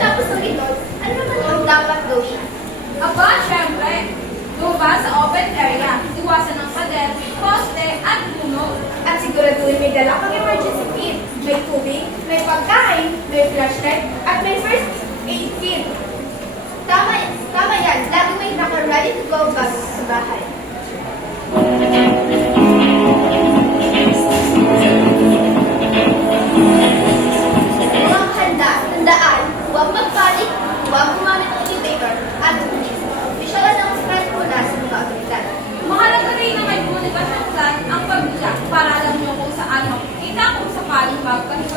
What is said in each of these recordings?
Pagkatapos ng ito, ano naman ang dapat gawin? Aba, syempre, lumabas sa open area, iwasan ng pader, poste, at puno. At siguraduhin may dala kang emergency kit. May tubig, may pagkain, may flashlight, at may first aid kit. Tama, tama yan. Lagi may naka-ready to go bag sa bahay. May komunikasyon dyan ang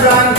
Frank.